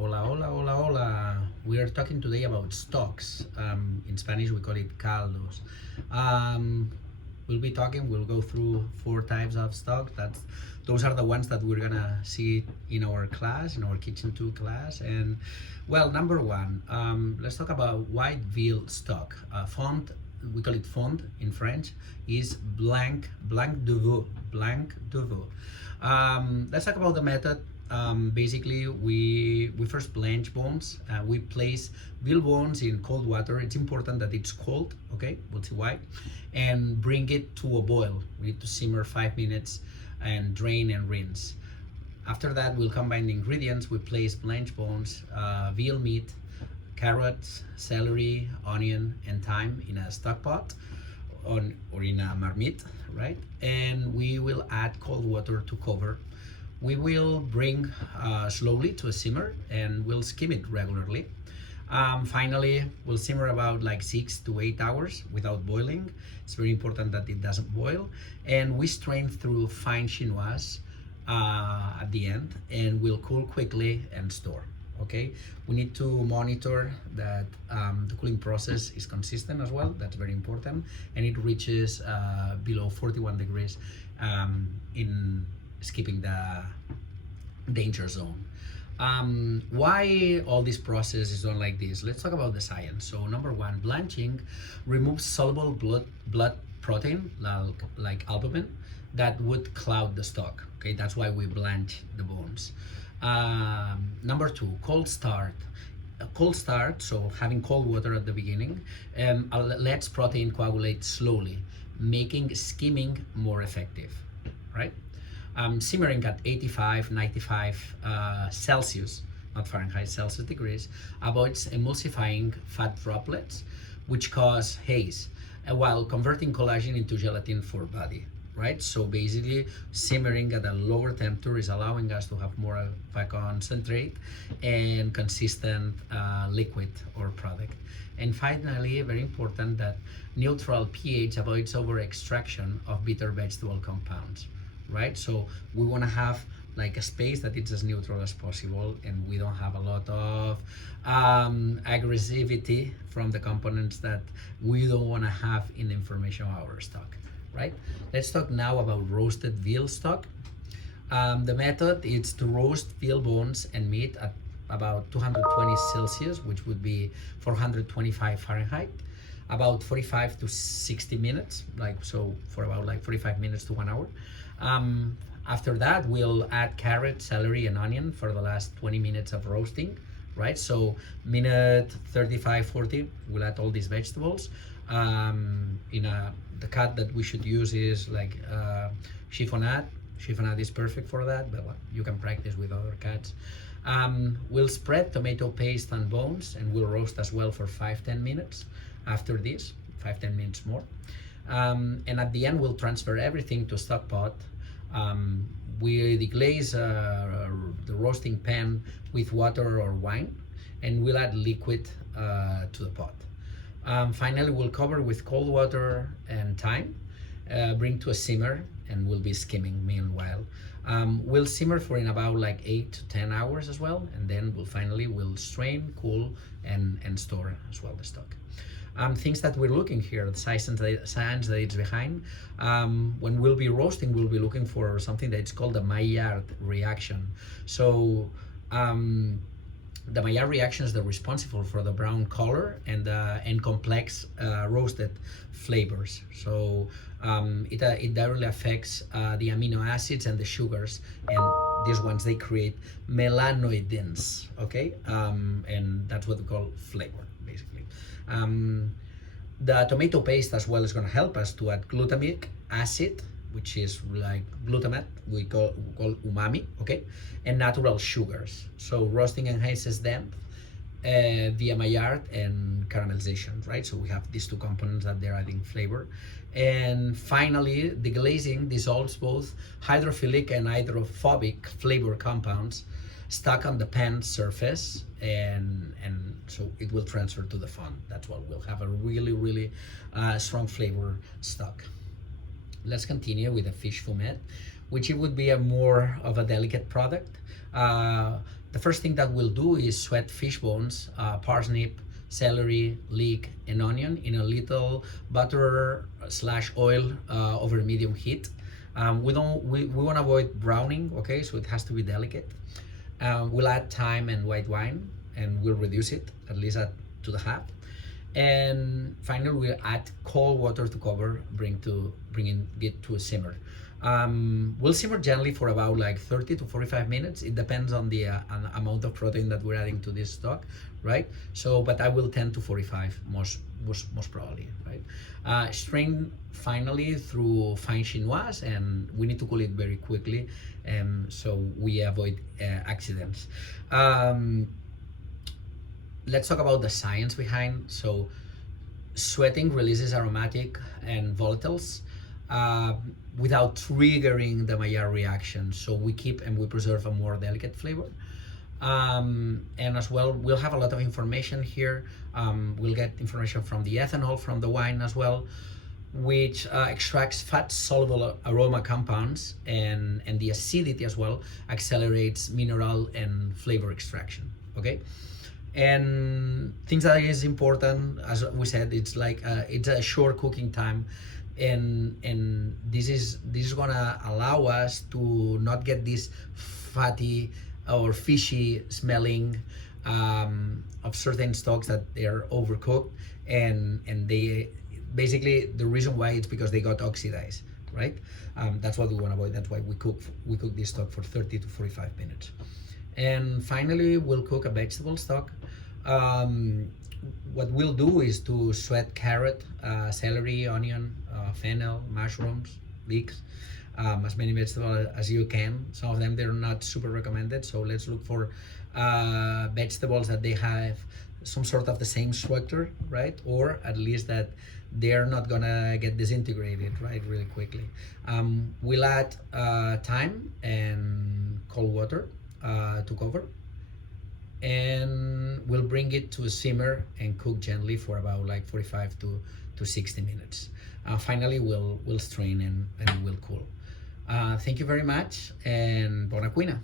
Hola, hola, hola, hola. We are talking today about stocks. In Spanish, we call it caldos. Um, we'll go through four types of stocks. Those are the ones that we're gonna see in our class, in our Kitchen 2 class. And well, number one, let's talk about white veal stock. Fond, we call it fond in French, is blanc de veau, blanc de veau. Let's talk about the method. Basically, we first blanch bones. We place veal bones in cold water. It's important that it's cold. Okay, we'll see why. And bring it to a boil. We need to simmer 5 minutes and drain and rinse. After that, we'll combine the ingredients. We place blanch bones, veal meat, carrots, celery, onion, and thyme in a stock pot or in a marmite, right? And we will add cold water to cover. We will bring slowly to a simmer and we'll skim it regularly. Finally, we'll simmer about like 6 to 8 hours without boiling. It's very important that it doesn't boil. And we strain through fine chinoise at the end, and we'll cool quickly and store. Okay, we need to monitor that the cooling process is consistent as well. That's very important, and it reaches below 41 degrees in skipping the danger zone. Why all this process is done like this? Let's talk about the science. So number one, blanching removes soluble blood protein like albumin that would cloud the stock. Okay, that's why we blanch the bones. Number two, cold start. A cold start, so having cold water at the beginning, lets protein coagulate slowly, making skimming more effective, right? Simmering at 85, 95 Celsius, not Fahrenheit, Celsius degrees, avoids emulsifying fat droplets, which cause haze, while converting collagen into gelatin for body, right? So basically, simmering at a lower temperature is allowing us to have more of a concentrate and consistent liquid or product. And finally, very important that neutral pH avoids over extraction of bitter vegetable compounds, right? So we want to have like a space that it's as neutral as possible, and we don't have a lot of aggressivity from the components that we don't want to have in the information of our stock, right? Let's talk now about roasted veal stock. The method is to roast veal bones and meat at about 220 Celsius, which would be 425 Fahrenheit, about 45 to 60 minutes, like so for about like 45 minutes to 1 hour. After that, we'll add carrot, celery, and onion for the last 20 minutes of roasting, right? So minute 35, 40, we'll add all these vegetables. The cut that we should use is like chiffonade. Chiffonade is perfect for that, but you can practice with other cuts. We'll spread tomato paste on bones, and we'll roast as well for 5-10 minutes after this, 5-10 minutes more. And at the end, we'll transfer everything to stock pot. We deglaze the roasting pan with water or wine, and we'll add liquid to the pot. Finally, we'll cover with cold water and thyme, bring to a simmer, and we'll be skimming meanwhile. We'll simmer for in about like 8 to 10 hours as well, and then we'll strain, cool, and store as well the stock. Things that we're looking here, the science that it's behind. When we'll be roasting, we'll be looking for something that's called the Maillard reaction. So the Maillard reaction is responsible for the brown color and complex roasted flavors. So it directly affects the amino acids and the sugars, and these ones they create melanoidins. Okay, and that's what we call flavor, basically. The tomato paste as well is going to help us to add glutamic acid, which is like glutamate, we call umami, okay, and natural sugars. So roasting enhances them via Maillard and caramelization, right? So we have these two components that they're adding flavor. And finally, the glazing dissolves both hydrophilic and hydrophobic flavor compounds stuck on the pan surface, and so it will transfer to the fond. That's what we'll have a really strong flavor stock. Let's continue with the fish fumet, which it would be a more of a delicate product. The first thing that we'll do is sweat fish bones, parsnip, celery, leek, and onion in a little butter slash oil over medium heat. We want to avoid browning, okay? So it has to be delicate. We'll add thyme and white wine, and we'll reduce it at least to the half. And finally, we'll add cold water to cover, bring it to a simmer. We'll simmer gently for about like 30 to 45 minutes. It depends on the amount of protein that we're adding to this stock, right? So, but I will tend to 45 most probably, right? Strain finally through fine chinoise, and we need to cool it very quickly, so we avoid accidents. Let's talk about the science behind. So sweating releases aromatic and volatiles without triggering the Maillard reaction. So we keep and we preserve a more delicate flavor. And as well, we'll have a lot of information here. We'll get information from the ethanol, from the wine as well, which extracts fat-soluble aroma compounds, and the acidity as well accelerates mineral and flavor extraction, okay? And things that is important, as we said, it's like it's a short cooking time, and this is gonna allow us to not get this fatty or fishy smelling of certain stocks that they are overcooked, and they basically, the reason why it's because they got oxidized, right? That's what we want to avoid. That's why we cook this stock for 30 to 45 minutes. And finally, we'll cook a vegetable stock. What we'll do is to sweat carrot, celery, onion, fennel, mushrooms, leeks, as many vegetables as you can. Some of them, they're not super recommended, so let's look for vegetables that they have some sort of the same structure, right? Or at least that they're not gonna get disintegrated, right, really quickly. We'll add thyme and cold water to cover, and we'll bring it to a simmer and cook gently for about like 45 to 60 minutes. Finally, we'll strain and we'll cool. Thank you very much, and buona cuina.